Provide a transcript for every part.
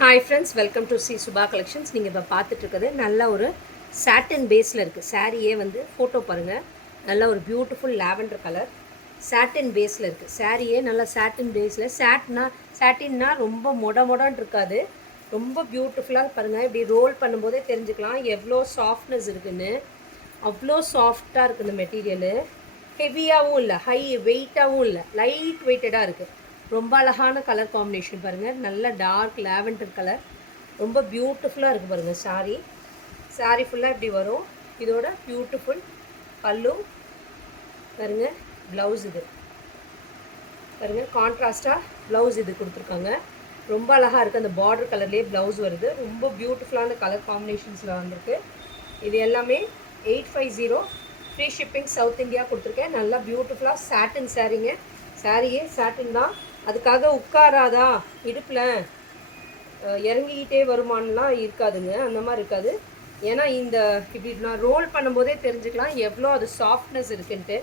Hi friends, welcome to C Subha collections. நீங்கள் இப்போ பார்த்துட்ருக்கிறது நல்ல ஒரு சாட்டின் பேஸில் இருக்குது. சாரியே வந்து ஃபோட்டோ பாருங்கள், நல்ல ஒரு பியூட்டிஃபுல் லாவெண்டர் கலர் சாட்டின் பேஸில் இருக்குது. சாரியே நல்ல சாட்டின் பேஸில் சாட்டின்னா ரொம்ப மொடன்னு இருக்காது, ரொம்ப பியூட்டிஃபுல்லாக பாருங்கள். இப்படி ரோல் பண்ணும்போதே தெரிஞ்சுக்கலாம் எவ்வளோ சாஃப்ட்னஸ் இருக்குதுன்னு. அவ்வளோ சாஃப்டாக இருக்குது இந்த மெட்டீரியலு. ஹெவியாகவும் இல்லை, ஹை வெயிட்டாகவும் இல்லை, லைட் வெயிட்டடாக இருக்குது. ரொம்ப அழகான கலர் காம்பினேஷன் பாருங்கள், நல்ல டார்க் லாவெண்டர் கலர், ரொம்ப பியூட்டிஃபுல்லாக இருக்குது பாருங்கள். சாரி ஃபுல்லாக இப்படி வரும். இதோட பியூட்டிஃபுல் பல்லு பாருங்கள். ப்ளவுஸ் இது பாருங்கள், கான்ட்ராஸ்டாக ப்ளவுஸ் இது கொடுத்துருக்காங்க. ரொம்ப அழகாக இருக்குது. அந்த பார்டர் கலர்லேயே ப்ளவுஸ் வருது. ரொம்ப பியூட்டிஃபுல்லான கலர் காம்பினேஷன்ஸில் வந்திருக்கு. இது எல்லாமே 850 ஃப்ரீ ஷிப்பிங் சவுத் இந்தியா கொடுத்துருக்கேன். நல்லா பியூட்டிஃபுல்லாக சாட்டின் சாரீங்க. சாரியே சாட்டின் தான். அதுக்காக உட்காராதா இடுப்பில் இறங்கிக்கிட்டே வருமானலாம் இருக்காதுங்க, அந்த மாதிரி இருக்காது. ஏன்னா இந்த இப்படி நான் ரோல் பண்ணும்போதே தெரிஞ்சுக்கலாம் எவ்வளோ அது சாஃப்ட்னஸ் இருக்குன்ட்டு.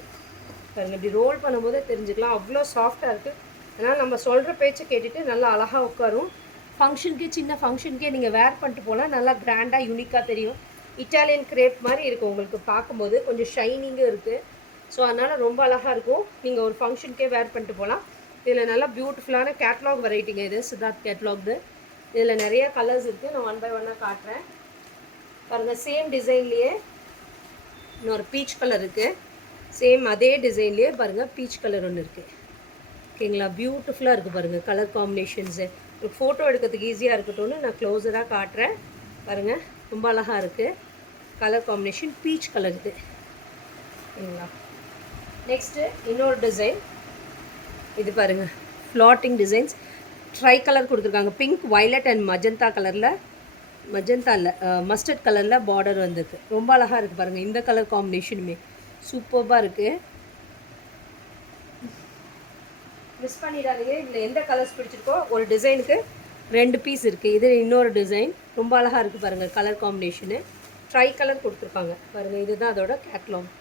பாருங்கள், இப்படி ரோல் பண்ணும்போதே தெரிஞ்சுக்கலாம் அவ்வளோ சாஃப்டாக இருக்குது. அதனால் நம்ம சொல்கிற பேச்சை கேட்டுட்டு நல்லா அழகாக உட்காரும். ஃபங்க்ஷனுக்கு, சின்ன ஃபங்க்ஷனுக்கே நீங்கள் வேர் பண்ணிட்டு போகலாம். நல்லா கிராண்டாக யூனிக்காக தெரியும். இட்டாலியன் கிரேப் மாதிரி இருக்கும் உங்களுக்கு பார்க்கும்போது. கொஞ்சம் ஷைனிங்கும் இருக்குது. ஸோ அதனால் ரொம்ப அழகாக இருக்கும். நீங்கள் ஒரு ஃபங்க்ஷனுக்கே வேர் பண்ணிட்டு போகலாம். இதில் நல்லா பியூட்டிஃபுல்லான கேட்லாக் வெரைட்டிங்க. இது சித்தார்த் கேட்லாக்து. இதில் நிறைய கலர்ஸ் இருக்குது. நான் ஒன் பை ஒன்னாக காட்டுறேன் பாருங்கள். சேம் டிசைன்லேயே இன்னொரு பீச் கலர் இருக்குது. சேம் அதே டிசைன்லேயே பாருங்கள், பீச் கலர் ஒன்று இருக்குது. ஓகேங்களா, பியூட்டிஃபுல்லாக இருக்குது பாருங்கள் கலர் காம்பினேஷன்ஸு. ஃபோட்டோ எடுக்கிறதுக்கு ஈஸியாக இருக்கட்டும்னு நான் க்ளோஸராக காட்டுறேன் பாருங்கள். ரொம்ப அழகாக இருக்குது கலர் காம்பினேஷன். பீச் கலர் இது. ஓகேங்களா, நெக்ஸ்ட்டு இன்னொரு டிசைன் இது பாருங்கள். ஃப்ளாட்டிங் டிசைன்ஸ், ட்ரை கலர் கொடுத்துருக்காங்க. பிங்க், வயலட் அண்ட் மஜந்தா கலரில், மஜந்தா இல்லை மஸ்டர்ட் கலரில் பார்டர் வந்திருக்கு. ரொம்ப அழகாக இருக்குது பாருங்கள். இந்த கலர் காம்பினேஷனுமே சூப்பராக இருக்குது. மிஸ் பண்ணிடாதீங்க. இதில் எந்த கலர்ஸ் பிடிச்சிருக்கோ, ஒரு டிசைனுக்கு 2 பீஸ் இருக்குது. இது இன்னொரு டிசைன். ரொம்ப அழகாக இருக்குது பாருங்கள் கலர் காம்பினேஷனு. ட்ரை கலர் கொடுத்துருக்காங்க பாருங்கள். இதுதான் அதோட கேட்லாக்.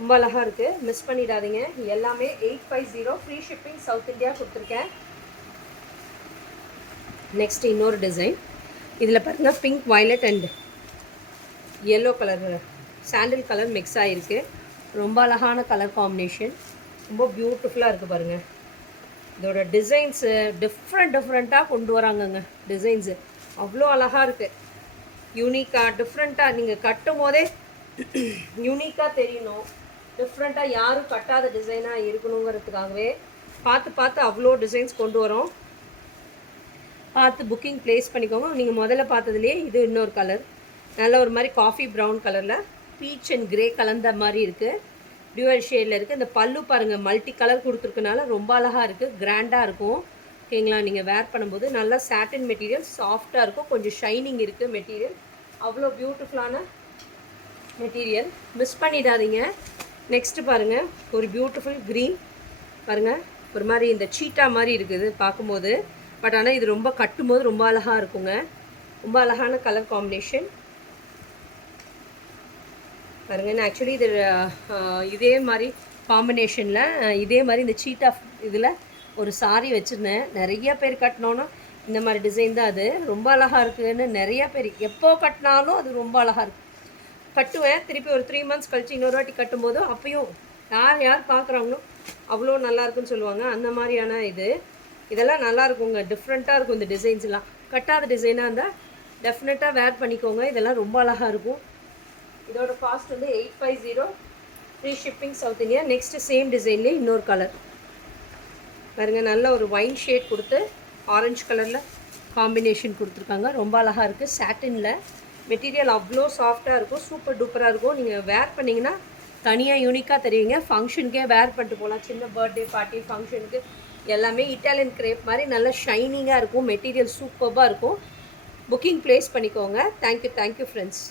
ரொம்ப அழகாக இருக்குது, மிஸ் பண்ணிடாதீங்க. எல்லாமே 850 ஃப்ரீ ஷிப்பிங் சவுத் இந்தியா கொடுத்துருக்கேன். நெக்ஸ்ட் இன்னொரு டிசைன். இதில் பாருங்கள், pink, violet and yellow colour, sandal colour mix ஆகிருக்கு. ரொம்ப அழகான கலர் காம்பினேஷன். ரொம்ப பியூட்டிஃபுல்லாக இருக்குது பாருங்கள். இதோட டிசைன்ஸு டிஃப்ரெண்ட்டாக கொண்டு வராங்கங்க. டிசைன்ஸு அவ்வளோ அழகாக இருக்குது. யூனிக்காக டிஃப்ரெண்ட்டாக நீங்கள் கட்டும் போதே யூனிக்காக தெரியணும். டிஃப்ரெண்ட்டாக யாரும் கட்டாத டிசைனாக இருக்கணுங்கிறதுக்காகவே பார்த்து அவ்வளோ டிசைன்ஸ் கொண்டு வரோம். பார்த்து புக்கிங் ப்ளேஸ் பண்ணிக்கோங்க. நீங்கள் முதல்ல பார்த்ததுலேயே இது இன்னொரு கலர், நல்ல ஒரு மாதிரி காஃபி ப்ரௌன் கலரில் பீச் அண்ட் கிரே கலந்த மாதிரி இருக்குது. டியூவல் ஷேடில் இருக்குது. இந்த பல்லு பாருங்கள், மல்டி கலர் கொடுத்துருக்கனால ரொம்ப அழகாக இருக்குது, கிராண்டாக இருக்கும். ஓகேங்களா, நீங்கள் வேர் பண்ணும்போது நல்லா சாட்டின் மெட்டீரியல், சாஃப்டாக இருக்கும். கொஞ்சம் ஷைனிங் இருக்குது மெட்டீரியல். அவ்வளோ பியூட்டிஃபுல்லான மெட்டீரியல், மிஸ் பண்ணிடாதீங்க. நெக்ஸ்ட்டு பாருங்கள், ஒரு பியூட்டிஃபுல் க்ரீன் பாருங்கள். ஒரு மாதிரி இந்த சீட்டா மாதிரி இருக்குது பார்க்கும்போது. பட் ஆனால் இது ரொம்ப கட்டும்போது ரொம்ப அழகாக இருக்குங்க. ரொம்ப அழகான கலர் காம்பினேஷன் பாருங்கள். நான் ஆக்சுவலி இது இதே மாதிரி காம்பினேஷனில் இதே மாதிரி இந்த சீட்டா இதில் ஒரு சாரி வச்சுருந்தேன். நிறைய பேர் கட்டினோன்னா இந்த மாதிரி டிசைன் தான். அது ரொம்ப அழகாக இருக்குதுன்னு நிறையா பேர் எப்போ கட்டினாலும் அது ரொம்ப அழகாக இருக்குது. கட்டுவேன், திருப்பி ஒரு 3 மந்த்ஸ் கழிச்சு இன்னொரு வாட்டி கட்டும்போதும் அப்பயும் யார் பார்க்குறாங்களோ அவ்வளோ நல்லாயிருக்குன்னு சொல்லுவாங்க. அந்த மாதிரியான இதெல்லாம் நல்லா இருக்குங்க. டிஃப்ரெண்ட்டாக இருக்கும் இந்த டிசைன்ஸ்லாம். கட்டாத டிசைனாக இருந்தால் டெஃபினட்டாக வேர் பண்ணிக்கோங்க. இதெல்லாம் ரொம்ப அழகாக இருக்கும். இதோட காஸ்ட் வந்து 850 free shipping south India. Next same டிசைன்லேயே இன்னொரு கலர் பாருங்கள். நல்ல ஒரு ஒயின் ஷேட் கொடுத்து ஆரஞ்சு கலரில் காம்பினேஷன் கொடுத்துருக்காங்க. ரொம்ப அழகாக இருக்குது. சாட்டினில் மெட்டீரியல் அவ்வளோ சாஃப்டாக இருக்கும், சூப்பர் டூப்பராக இருக்கும். நீங்கள் வேர் பண்ணிங்கன்னா தனியாக யூனிக்காக தெரியுங்க. ஃபங்க்ஷனுக்கே வேர் பண்ணிட்டு போகலாம். சின்ன பர்த்டே பார்ட்டி ஃபங்க்ஷனுக்கு எல்லாமே இட்டாலியன் கிரேப் மாதிரி நல்லா ஷைனிங்காக இருக்கும். மெட்டீரியல் சூப்பராக இருக்கும். புக்கிங் ப்ளேஸ் பண்ணிக்கோங்க. Thank you friends.